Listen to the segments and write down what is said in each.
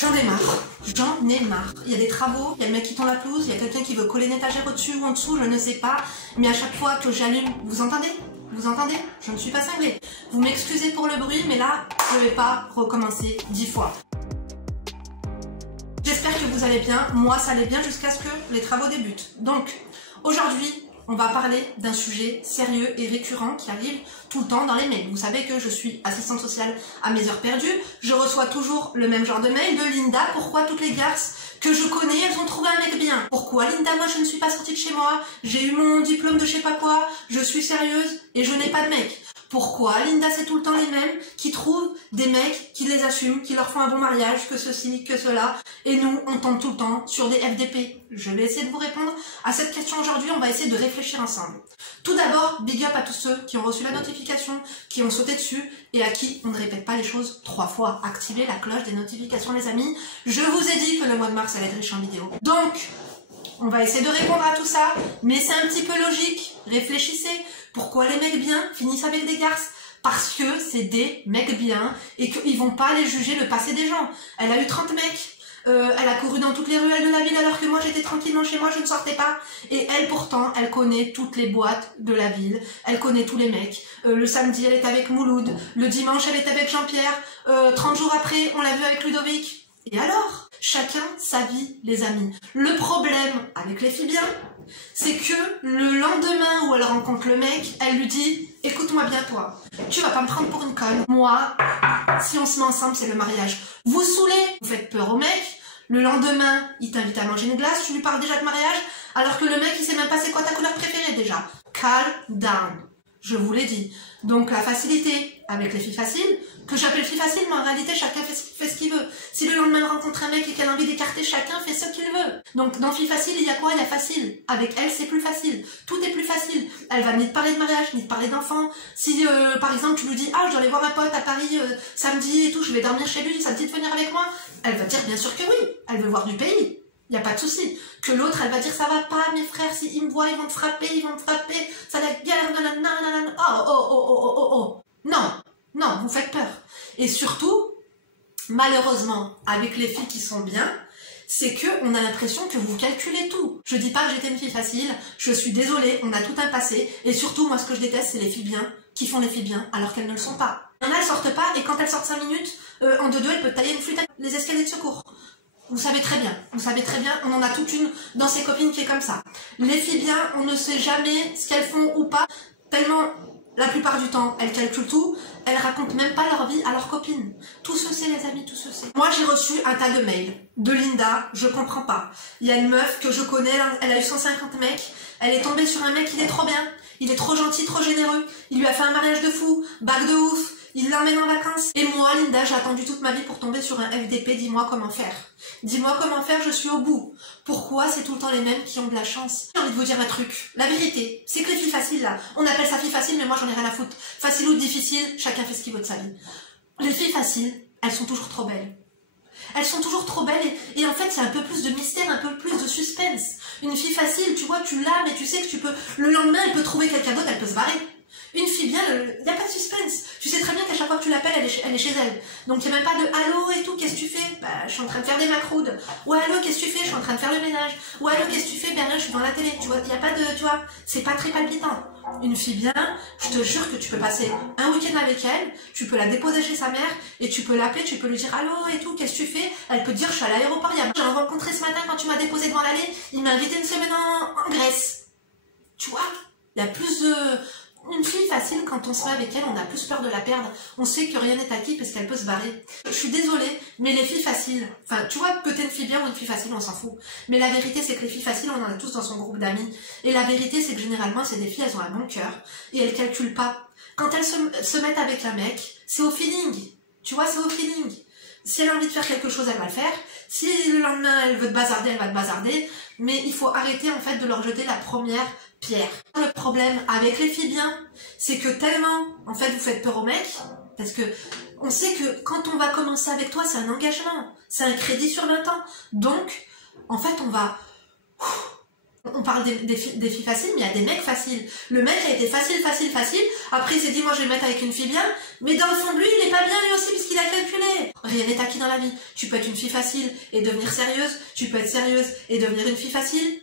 J'en ai marre, j'en ai marre. Il y a des travaux, il y a le mec qui tond la pelouse, il y a quelqu'un qui veut coller une étagère au-dessus ou en dessous, je ne sais pas. Mais à chaque fois que j'allume, vous entendez? Vous entendez? Je ne suis pas cinglée. Vous m'excusez pour le bruit, mais là, je ne vais pas recommencer 10 fois. J'espère que vous allez bien. Moi, ça allait bien jusqu'à ce que les travaux débutent. Donc, aujourd'hui, on va parler d'un sujet sérieux et récurrent qui arrive tout le temps dans les mails. Vous savez que je suis assistante sociale à mes heures perdues. Je reçois toujours le même genre de mail de Linda. Pourquoi toutes les garces que je connais, elles ont trouvé un mec bien? Pourquoi Linda, moi je ne suis pas sortie de chez moi, j'ai eu mon diplôme de je sais pas quoi, je suis sérieuse et je n'ai pas de mec? Pourquoi Linda, c'est tout le temps les mêmes qui trouvent des mecs qui les assument, qui leur font un bon mariage, que ceci, que cela, et nous, on tombe tout le temps sur des FDP? Je vais essayer de vous répondre à cette question aujourd'hui, on va essayer de réfléchir ensemble. Tout d'abord, big up à tous ceux qui ont reçu la notification, qui ont sauté dessus, et à qui on ne répète pas les choses 3 fois. Activez la cloche des notifications, les amis. Je vous ai dit que le mois de mars allait être riche en vidéo. Donc, on va essayer de répondre à tout ça, mais c'est un petit peu logique. Réfléchissez. Pourquoi les mecs bien finissent avec des garces? Parce que c'est des mecs bien et qu'ils vont pas aller juger le passé des gens. Elle a eu 30 mecs. Elle a couru dans toutes les ruelles de la ville alors que moi j'étais tranquillement chez moi, je ne sortais pas. Et elle pourtant, elle connaît toutes les boîtes de la ville, elle connaît tous les mecs. Le samedi elle est avec Mouloud, le dimanche elle est avec Jean-Pierre, 30 jours après on l'a vu avec Ludovic. Et alors? Chacun sa vie, les amis. Le problème avec les filles bien, c'est que le lendemain où elle rencontre le mec, elle lui dit « Écoute-moi bien toi, tu vas pas me prendre pour une conne. Moi, si on se met ensemble, c'est le mariage. » Vous saoulez, vous faites peur au mec, le lendemain, il t'invite à manger une glace, tu lui parles déjà de mariage, alors que le mec, il sait même pas c'est quoi ta couleur préférée déjà. Calm down. Je vous l'ai dit. Donc la facilité avec les filles faciles, que j'appelle filles faciles, mais en réalité chacun fait ce qu'il veut. Si le lendemain elle rencontre un mec et qu'elle a envie d'écarter, chacun fait ce qu'il veut. Donc dans filles faciles, il y a quoi? Il y a facile. Avec elle, c'est plus facile. Tout est plus facile. Elle va ni te parler de mariage, ni te parler d'enfants. Si par exemple tu lui dis « Ah, je dois aller voir un pote à Paris samedi et tout, je vais dormir chez lui, ça te dit de venir avec moi ?» Elle va dire bien sûr que oui. Elle veut voir du pays. Il n'y a pas de souci. Que l'autre, elle va dire, ça va pas, mes frères, s'ils me voient, ils vont te frapper, ça la guerre, nanana, oh. Non, vous faites peur. Et surtout, malheureusement, avec les filles qui sont bien, c'est que on a l'impression que vous calculez tout. Je dis pas que j'étais une fille facile, je suis désolée, on a tout un passé, et surtout, moi, ce que je déteste, c'est les filles bien, qui font les filles bien, alors qu'elles ne le sont pas. Il y en a, elles sortent pas, et quand elles sortent 5 minutes, en 2-2, elles peuvent tailler une flûte les escaliers de secours. Vous savez très bien, on en a toute une dans ses copines qui est comme ça. Les filles bien, on ne sait jamais ce qu'elles font ou pas, tellement la plupart du temps, elles calculent tout, elles racontent même pas leur vie à leurs copines. Tout se sait les amis, tout se sait. Moi j'ai reçu un tas de mails de Linda, je comprends pas. Il y a une meuf que je connais, elle a eu 150 mecs, elle est tombée sur un mec, il est trop bien, il est trop gentil, trop généreux, il lui a fait un mariage de fou, bague de ouf, il l'emmène en vacances. Et moi, Linda, j'ai attendu toute ma vie pour tomber sur un FDP, dis-moi comment faire. Dis-moi comment faire, je suis au bout. Pourquoi c'est tout le temps les mêmes qui ont de la chance? J'ai envie de vous dire un truc. La vérité, c'est que les filles faciles là, on appelle ça fille facile, mais moi j'en ai rien à foutre. Facile ou difficile, chacun fait ce qu'il veut de sa vie. Les filles faciles, elles sont toujours trop belles. Elles sont toujours trop belles et en fait il y a un peu plus de mystère, un peu plus de suspense. Une fille facile, tu vois, tu l'as, mais tu sais que tu peux, le lendemain elle peut trouver quelqu'un d'autre, elle peut se barrer. Une fille bien, il n'y a pas de suspense. Tu sais très bien qu'à chaque fois que tu l'appelles, elle est chez elle. Donc il n'y a même pas de « Allô et tout, qu'est-ce que tu fais ?»« Bah, je suis en train de faire des macroudes. » Ou « Allô, qu'est-ce que tu fais ?»« Je suis en train de faire le ménage. » Ou « Allô, qu'est-ce que tu fais ?»« Ben là, je suis dans la télé. » Tu vois, il n'y a pas de, tu vois, c'est pas très palpitant. Une fille bien, je te jure que tu peux passer un week-end avec elle, tu peux la déposer chez sa mère et tu peux l'appeler, tu peux lui dire « Allô et tout, qu'est-ce que tu fais ?» Elle peut te dire « Je suis à l'aéroport, j'ai rencontré ce matin quand tu m'as déposé devant l'allée, il m'a invité une semaine en Grèce. » Tu vois, il y a plus de... Une fille facile, quand on se met avec elle, on a plus peur de la perdre. On sait que rien n'est acquis parce qu'elle peut se barrer. Je suis désolée, mais les filles faciles, enfin, tu vois, que t'es une fille bien ou une fille facile, on s'en fout. Mais la vérité, c'est que les filles faciles, on en a tous dans son groupe d'amis. Et la vérité, c'est que généralement, c'est des filles, elles ont un bon cœur et elles calculent pas. Quand elles se mettent avec un mec, c'est au feeling. Tu vois, c'est au feeling. Si elle a envie de faire quelque chose, elle va le faire. Si le lendemain, elle veut te bazarder, elle va te bazarder. Mais il faut arrêter, en fait, de leur jeter la première pierre. Le problème avec les filles bien, c'est que tellement, en fait, vous faites peur aux mecs, parce que on sait que quand on va commencer avec toi, c'est un engagement, c'est un crédit sur 20 ans. Donc, en fait, on va On parle des filles faciles, mais il y a des mecs faciles. Le mec a été facile. Après, il s'est dit, moi, je vais me mettre avec une fille bien. Mais dans le fond de lui, il est pas bien lui aussi, puisqu'il a calculé. Rien n'est acquis dans la vie. Tu peux être une fille facile et devenir sérieuse. Tu peux être sérieuse et devenir une fille facile.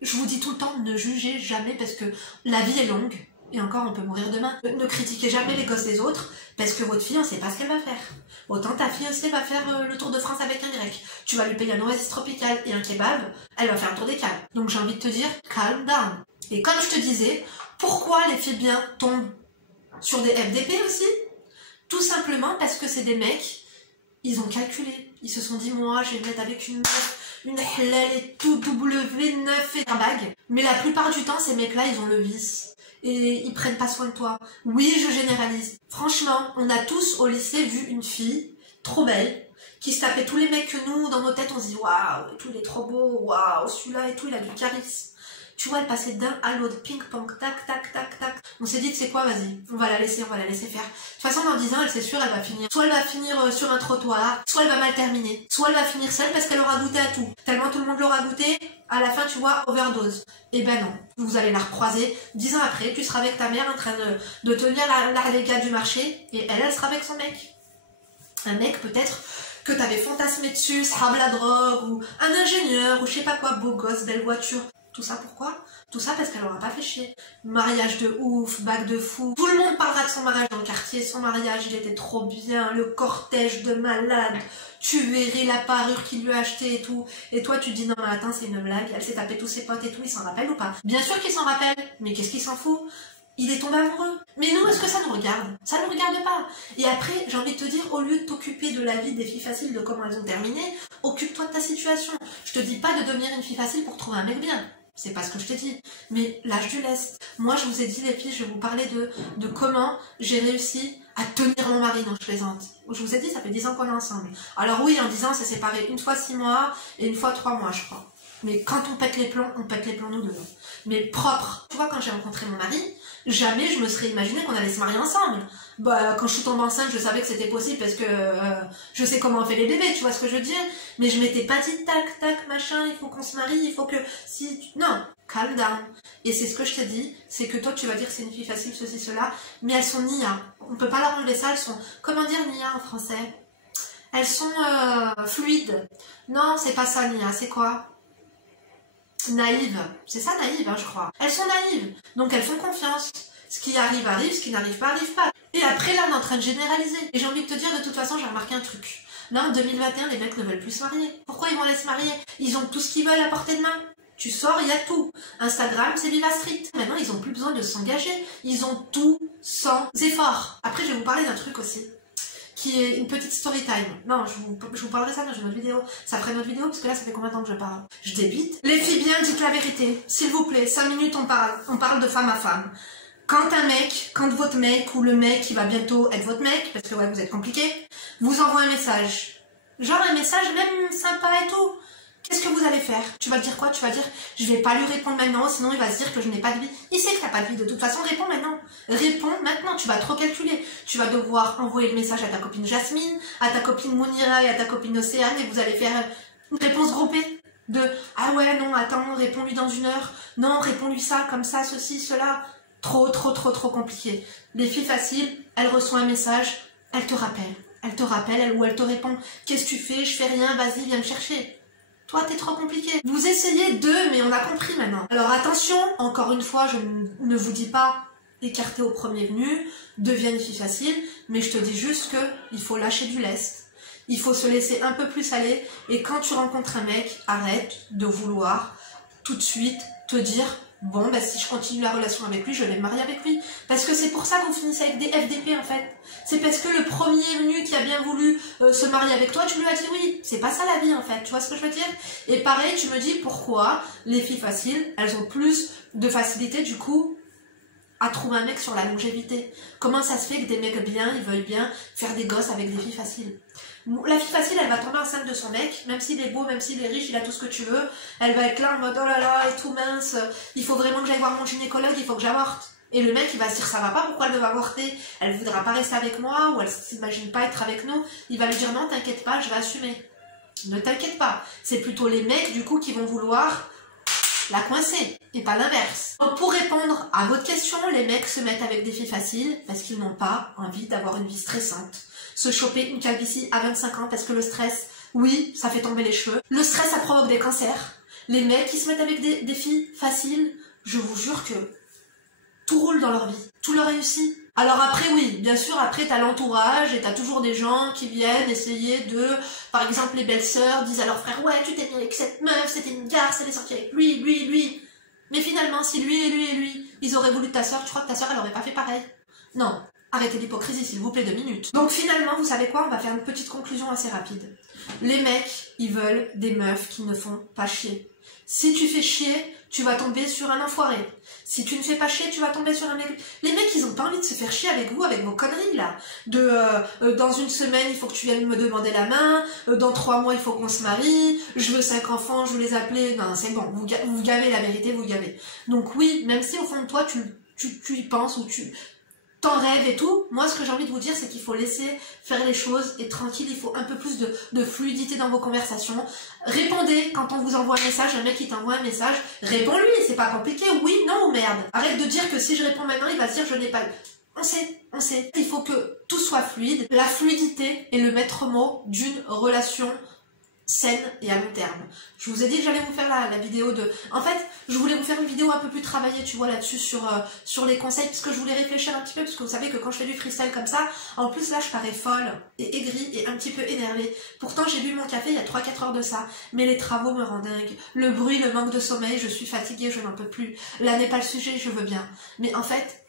Je vous dis tout le temps, ne jugez jamais, parce que la vie est longue. Et encore, on peut mourir demain. Ne critiquez jamais les gosses des autres, parce que votre fille, on ne sait pas ce qu'elle va faire. Autant ta fille aussi va faire le tour de France avec un grec. Tu vas lui payer un oasis tropical et un kebab, elle va faire le tour des câbles. Donc j'ai envie de te dire, calm down. Et comme je te disais, pourquoi les filles bien tombent sur des FDP aussi? Tout simplement parce que c'est des mecs, ils ont calculé. Ils se sont dit, moi, je vais me mettre avec une meuf, une halal et tout, W9 et un bag. Mais la plupart du temps, ces mecs-là, ils ont le vice. Et ils prennent pas soin de toi. Oui, je généralise. Franchement, on a tous au lycée vu une fille trop belle qui se tapait tous les mecs que nous, dans nos têtes, on se dit waouh, et tout, il est trop beau, waouh, celui-là et tout, il a du charisme. Tu vois, elle passait d'un à l'autre, ping-pong, tac, tac, tac, tac. On s'est dit, c'est quoi, vas-y, on va la laisser faire. De toute façon, dans 10 ans, elle, c'est sûr, elle va finir. Soit elle va finir sur un trottoir, soit elle va mal terminer. Soit elle va finir seule parce qu'elle aura goûté à tout. Tellement tout le monde l'aura goûté, à la fin, tu vois, overdose. Eh ben non, vous allez la recroiser 10 ans après, tu seras avec ta mère en train de tenir les gars du marché, et elle sera avec son mec. Un mec, peut-être, que t'avais fantasmé dessus, sahab la drogue, ou un ingénieur, ou je sais pas quoi, beau gosse, belle voiture. Tout ça pourquoi? Tout ça parce qu'elle aura pas fait chier. Mariage de ouf, bac de fou. Tout le monde parlera de son mariage dans le quartier. Son mariage, il était trop bien. Le cortège de malade. Tu verrais la parure qu'il lui a achetée et tout. Et toi, tu dis non, mais attends, c'est une blague. Elle s'est tapé tous ses potes et tout. Il s'en rappelle ou pas? Bien sûr qu'il s'en rappelle. Mais qu'est-ce qu'il s'en fout? Il est tombé amoureux. Mais nous, est-ce que ça nous regarde? Ça ne nous regarde pas. Et après, j'ai envie de te dire, au lieu de t'occuper de la vie des filles faciles, de comment elles ont terminé, occupe-toi de ta situation. Je te dis pas de devenir une fille facile pour trouver un mec bien. C'est pas ce que je t'ai dit. Mais lâche du lest. Moi, je vous ai dit, les filles, je vais vous parler de comment j'ai réussi à tenir mon mari. Non, je plaisante. Je vous ai dit, ça fait 10 ans qu'on est ensemble. Alors oui, en 10 ans, on s'est séparés une fois 6 mois et une fois 3 mois, je crois. Mais quand on pète les plombs nous deux. Mais propre. Tu vois, quand j'ai rencontré mon mari, jamais je me serais imaginé qu'on allait se marier ensemble. Bah, quand je suis tombée enceinte, je savais que c'était possible parce que je sais comment on fait les bébés, tu vois ce que je veux dire. Mais je m'étais pas dit tac, tac, machin, il faut qu'on se marie, il faut que... Non, calm down. Et c'est ce que je t'ai dit, c'est que toi tu vas dire que c'est une fille facile, ceci, cela, mais elles sont nia. On peut pas leur enlever ça, elles sont... Comment dire nia en français? Elles sont fluides. Non, c'est pas ça nia, c'est quoi? Naïve, c'est ça naïve, hein, je crois. Elles sont naïves, donc elles font confiance. Ce qui arrive, arrive, ce qui n'arrive pas, arrive pas. Et après, là, on est en train de généraliser. Et j'ai envie de te dire, de toute façon, j'ai remarqué un truc. Là, en 2021, les mecs ne veulent plus se marier. Pourquoi ils vont aller se marier? Ils ont tout ce qu'ils veulent à portée de main. Tu sors, il y a tout. Instagram, c'est Viva Street. Maintenant, ils n'ont plus besoin de s'engager. Ils ont tout sans effort. Après, je vais vous parler d'un truc aussi, qui est une petite story time. Non, je vous parlerai ça dans une autre vidéo. Ça ferait une autre vidéo, parce que là, ça fait combien de temps que je parle? Je débite. Les filles bien, dites la vérité. S'il vous plaît, 5 minutes, on parle. On parle de femme à femme. Quand votre mec, ou le mec qui va bientôt être votre mec, parce que ouais, vous êtes compliqué, vous envoie un message. Genre un message même sympa et tout. Qu'est-ce que vous allez faire? Tu vas dire quoi? Tu vas dire, je vais pas lui répondre maintenant, sinon il va se dire que je n'ai pas de vie. Il sait que t'as pas de vie, de toute façon, réponds maintenant. Réponds maintenant, tu vas trop calculer. Tu vas devoir envoyer le message à ta copine Jasmine, à ta copine Mounira et à ta copine Océane, et vous allez faire une réponse groupée. De, ah ouais, non, attends, réponds-lui dans 1 heure. Non, réponds-lui ça, comme ça, ceci, cela. Trop compliqué. Les filles faciles, elles reçoivent un message, elles te rappellent, ou elles te répondent, qu'est-ce que tu fais? Je fais rien, vas-y, viens me chercher. Toi, t'es trop compliqué. Vous essayez mais on a compris maintenant. Alors attention, encore une fois, je ne vous dis pas écarter au premier venu, deviens une fille facile, mais je te dis juste que il faut lâcher du lest. Il faut se laisser un peu plus aller, et quand tu rencontres un mec, arrête de vouloir tout de suite te dire, bon, bah, si je continue la relation avec lui, je vais me marier avec lui. Parce que c'est pour ça que vous finissez avec des FDP, en fait. C'est parce que le premier venu qui a bien voulu se marier avec toi, tu lui as dit oui. C'est pas ça la vie, en fait. Tu vois ce que je veux dire? Et pareil, tu me dis pourquoi les filles faciles, elles ont plus de facilité, du coup, à trouver un mec sur la longévité. Comment ça se fait que des mecs bien, ils veulent bien faire des gosses avec des filles faciles? La fille facile, elle va tomber enceinte de son mec, même s'il est beau, même s'il est riche, il a tout ce que tu veux. Elle va être là en mode oh là là, et tout mince, il faut vraiment que j'aille voir mon gynécologue, il faut que j'avorte. Et le mec, il va se dire ça va pas, pourquoi elle veut avorter? Elle voudra pas rester avec moi, ou elle s'imagine pas être avec nous. Il va lui dire non, t'inquiète pas, je vais assumer. Ne t'inquiète pas. C'est plutôt les mecs, du coup, qui vont vouloir la coincer, et pas l'inverse. Donc pour répondre à votre question, les mecs se mettent avec des filles faciles parce qu'ils n'ont pas envie d'avoir une vie stressante. Se choper une calvitie à 25 ans parce que le stress, oui, ça fait tomber les cheveux. Le stress, ça provoque des cancers. Les mecs qui se mettent avec des filles faciles, je vous jure que tout roule dans leur vie, tout leur réussit. Alors après, oui, bien sûr, après t'as l'entourage et t'as toujours des gens qui viennent essayer de, par exemple les belles-sœurs disent à leur frère, ouais, tu t'es mis avec cette meuf, c'était une garce, elle est sortie avec lui. Mais finalement, si lui et lui, ils auraient voulu ta sœur, tu crois que ta sœur, elle aurait pas fait pareil? Non, arrêtez l'hypocrisie, s'il vous plaît, 2 minutes. Donc finalement, vous savez quoi? On va faire une petite conclusion assez rapide. Les mecs, ils veulent des meufs qui ne font pas chier. Si tu fais chier, tu vas tomber sur un enfoiré. Si tu ne fais pas chier, tu vas tomber sur un mec... Les mecs, ils ont pas envie de se faire chier avec vous, avec vos conneries, là. Dans une semaine, il faut que tu viennes me demander la main. Dans 3 mois, il faut qu'on se marie. Je veux 5 enfants, je veux les appeler. Non, c'est bon, vous gavez, la vérité, vous gavez. Donc oui, même si au fond de toi, tu y penses ou tu... t'en rêves et tout, moi ce que j'ai envie de vous dire c'est qu'il faut laisser faire les choses et tranquille, il faut un peu plus de fluidité dans vos conversations. Répondez quand on vous envoie un message, un mec qui t'envoie un message, réponds-lui, c'est pas compliqué, oui, non ou merde. Arrête de dire que si je réponds maintenant, il va se dire je n'ai pas... On sait. Il faut que tout soit fluide. La fluidité est le maître mot d'une relation saine et à long terme. Je vous ai dit que j'allais vous faire la vidéo de... En fait, je voulais vous faire une vidéo un peu plus travaillée, tu vois, là-dessus, sur les conseils, parce que je voulais réfléchir un petit peu, parce que vous savez que quand je fais du freestyle comme ça, en plus là, je parais folle, et aigrie, et un petit peu énervée. Pourtant, j'ai bu mon café il y a 3-4 heures de ça, mais les travaux me rendent dingue. Le bruit, le manque de sommeil, je suis fatiguée, je n'en peux plus. Là n'est pas le sujet, je veux bien. Mais en fait,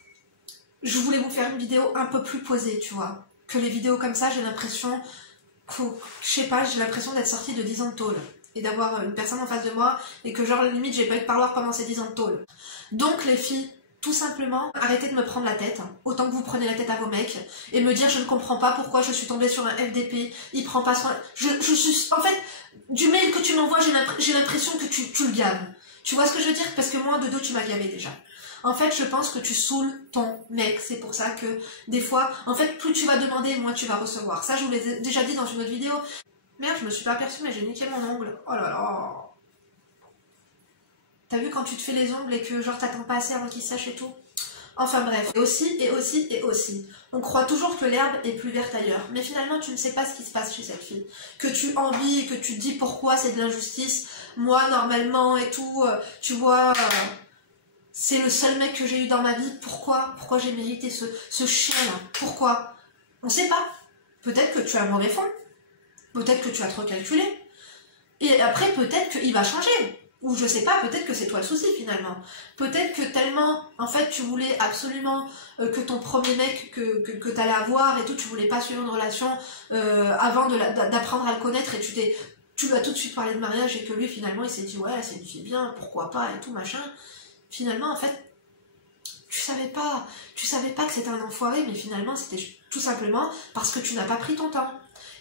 je voulais vous faire une vidéo un peu plus posée, tu vois. Que les vidéos comme ça, j'ai l'impression... je sais pas, j'ai l'impression d'être sortie de 10 ans de tôle et d'avoir une personne en face de moi et que genre limite j'ai pas eu de parloir pendant ces 10 ans de tôle. Donc les filles, tout simplement, arrêtez de me prendre la tête, autant que vous prenez la tête à vos mecs et me dire je ne comprends pas pourquoi je suis tombée sur un FDP, il prend pas soin... Je suis... En fait, du mail que tu m'envoies, j'ai l'impression que tu le gaves. Tu vois ce que je veux dire? Parce que moi, de dos, tu m'as gavé déjà. En fait, je pense que tu saoules ton mec. C'est pour ça que, des fois, en fait, plus tu vas demander, moins tu vas recevoir. Ça, je vous l'ai déjà dit dans une autre vidéo. Merde, je me suis pas aperçue, mais j'ai niqué mon ongle. Oh là là. T'as vu quand tu te fais les ongles et que, genre, t'attends pas assez avant qu'ils sèchent et tout? Enfin bref. Et aussi. On croit toujours que l'herbe est plus verte ailleurs. Mais finalement, tu ne sais pas ce qui se passe chez cette fille. Que tu envies et que tu te dis pourquoi c'est de l'injustice. Moi, normalement et tout, tu vois... c'est le seul mec que j'ai eu dans ma vie. Pourquoi j'ai mérité ce chien-là? Pourquoi? On sait pas. Peut-être que tu as un mauvais fond. Peut-être que tu as trop calculé. Et après, peut-être qu'il va changer. Ou je sais pas, peut-être que c'est toi le souci finalement. Peut-être que tellement, en fait, tu voulais absolument que ton premier mec que t'allais avoir et tout, tu voulais pas suivre une relation avant d'apprendre à le connaître et tu lui as tout de suite parlé de mariage et que lui finalement il s'est dit ouais, c'est une fille bien, pourquoi pas et tout machin. Finalement, en fait, tu savais pas que c'était un enfoiré, mais finalement, c'était tout simplement parce que tu n'as pas pris ton temps.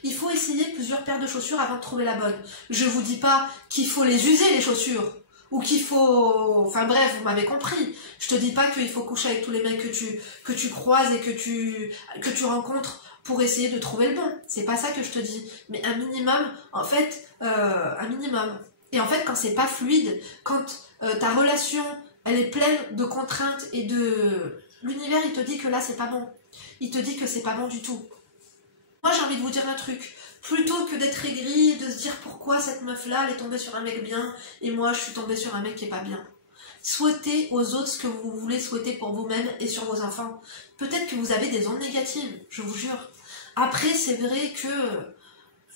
Il faut essayer plusieurs paires de chaussures avant de trouver la bonne. Je vous dis pas qu'il faut les user, les chaussures, ou qu'il faut... Enfin bref, vous m'avez compris. Je te dis pas qu'il faut coucher avec tous les mecs que tu croises et que tu rencontres pour essayer de trouver le bon. C'est pas ça que je te dis. Mais un minimum, en fait, un minimum. Et en fait, quand c'est pas fluide, quand ta relation... elle est pleine de contraintes et de... L'univers, il te dit que là, c'est pas bon. Il te dit que c'est pas bon du tout. Moi, j'ai envie de vous dire un truc. Plutôt que d'être aigri et de se dire pourquoi cette meuf-là, elle est tombée sur un mec bien et moi, je suis tombée sur un mec qui est pas bien. Souhaitez aux autres ce que vous voulez souhaiter pour vous-même et sur vos enfants. Peut-être que vous avez des ondes négatives, je vous jure. Après, c'est vrai que...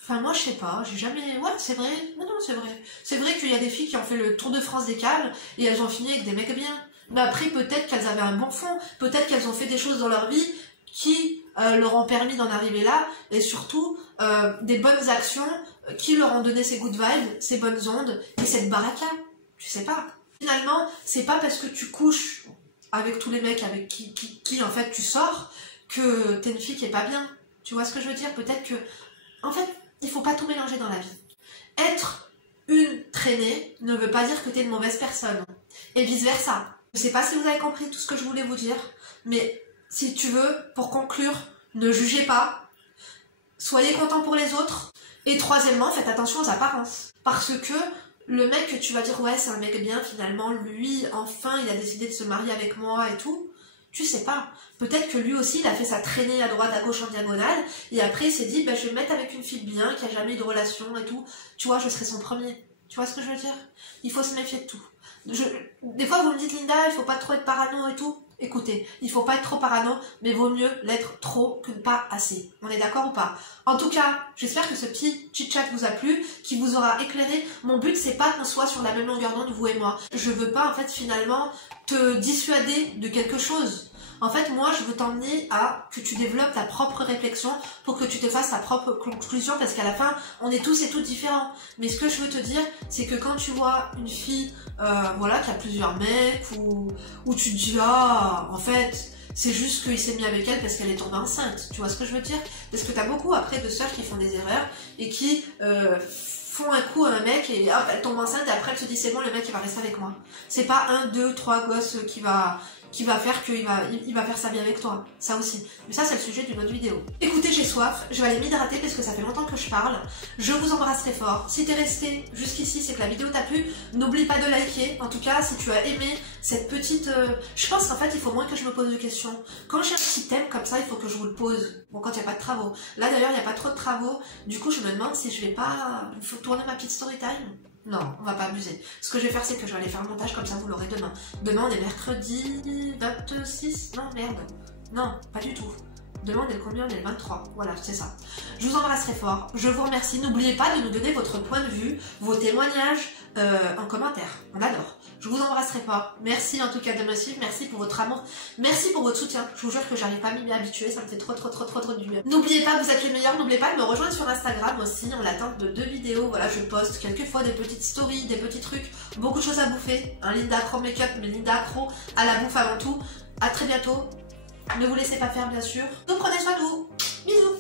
Enfin, moi, je sais pas, j'ai jamais... Ouais, c'est vrai. Non, c'est vrai. C'est vrai qu'il y a des filles qui ont fait le tour de France des câbles et elles ont fini avec des mecs bien. Mais après, peut-être qu'elles avaient un bon fond. Peut-être qu'elles ont fait des choses dans leur vie qui leur ont permis d'en arriver là. Et surtout, des bonnes actions qui leur ont donné ces good vibes, ces bonnes ondes et cette baraka. Tu sais pas. Finalement, c'est pas parce que tu couches avec tous les mecs avec qui en fait, tu sors que t'es une fille qui est pas bien. Tu vois ce que je veux dire? Peut-être que... En fait... il faut pas tout mélanger dans la vie. Être une traînée ne veut pas dire que tu es une mauvaise personne. Et vice versa. Je sais pas si vous avez compris tout ce que je voulais vous dire, mais si tu veux, pour conclure, ne jugez pas, soyez content pour les autres, et troisièmement, faites attention aux apparences. Parce que le mec que tu vas dire ouais c'est un mec bien finalement, lui enfin il a décidé de se marier avec moi et tout, tu sais pas. Peut-être que lui aussi il a fait sa traînée à droite à gauche en diagonale et après il s'est dit bah, je vais me mettre avec une fille bien qui a jamais eu de relation et tout, tu vois je serai son premier. Tu vois ce que je veux dire? Il faut se méfier de tout. Des fois vous me dites Linda il faut pas trop être parano et tout. Écoutez, il faut pas être trop parano, mais vaut mieux l'être trop que pas assez. On est d'accord ou pas? En tout cas, j'espère que ce petit chit-chat vous a plu, qui vous aura éclairé. Mon but, c'est pas qu'on soit sur la même longueur d'onde, vous et moi. Je veux pas, en fait, finalement, te dissuader de quelque chose. En fait, moi, je veux t'emmener à que tu développes ta propre réflexion pour que tu te fasses ta propre conclusion, parce qu'à la fin, on est tous et toutes différents. Mais ce que je veux te dire, c'est que quand tu vois une fille, voilà, qui a plusieurs mecs, ou tu te dis, ah, en fait, c'est juste qu'il s'est mis avec elle parce qu'elle est tombée enceinte. Tu vois ce que je veux dire? Parce que t'as beaucoup, après, de sœurs qui font des erreurs, et qui font un coup à un mec, et hop, elle tombe enceinte, et après, elle se dit, c'est bon, le mec, il va rester avec moi. C'est pas 1, 2, 3 gosses qui va faire qu'il va faire sa vie avec toi, ça aussi. Mais ça c'est le sujet d'une autre vidéo. Écoutez, j'ai soif, je vais aller m'hydrater parce que ça fait longtemps que je parle. Je vous embrasse très fort. Si t'es resté jusqu'ici, c'est que la vidéo t'a plu. N'oublie pas de liker. En tout cas, si tu as aimé cette petite... Je pense qu'en fait, il faut moins que je me pose de questions. Quand j'ai un petit thème comme ça, il faut que je vous le pose. Bon, quand il n'y a pas de travaux. Là d'ailleurs, il n'y a pas trop de travaux. Du coup, je me demande si je vais pas tourner ma petite story time. Non, on va pas abuser. Ce que je vais faire, c'est que je vais aller faire le montage, comme ça vous l'aurez demain. Demain, on est mercredi 26. Non, merde. Non, pas du tout. Demain, on est le combien? On est le 23. Voilà, c'est ça. Je vous embrasse très fort. Je vous remercie. N'oubliez pas de nous donner votre point de vue, vos témoignages en commentaire. On adore. Je vous embrasse très fort. Merci en tout cas de me suivre. Merci pour votre amour. Merci pour votre soutien. Je vous jure que j'arrive pas à m'y habituer. Ça me fait trop du bien. N'oubliez pas, vous êtes les meilleurs. N'oubliez pas de me rejoindre sur Instagram aussi. En l'attente de 2 vidéos. Voilà, je poste quelquefois des petites stories, des petits trucs. Beaucoup de choses à bouffer. Un Linda Cro Make-up, mais Linda Cro à la bouffe avant tout. À très bientôt. Ne vous laissez pas faire, bien sûr. Donc prenez soin de vous. Bisous.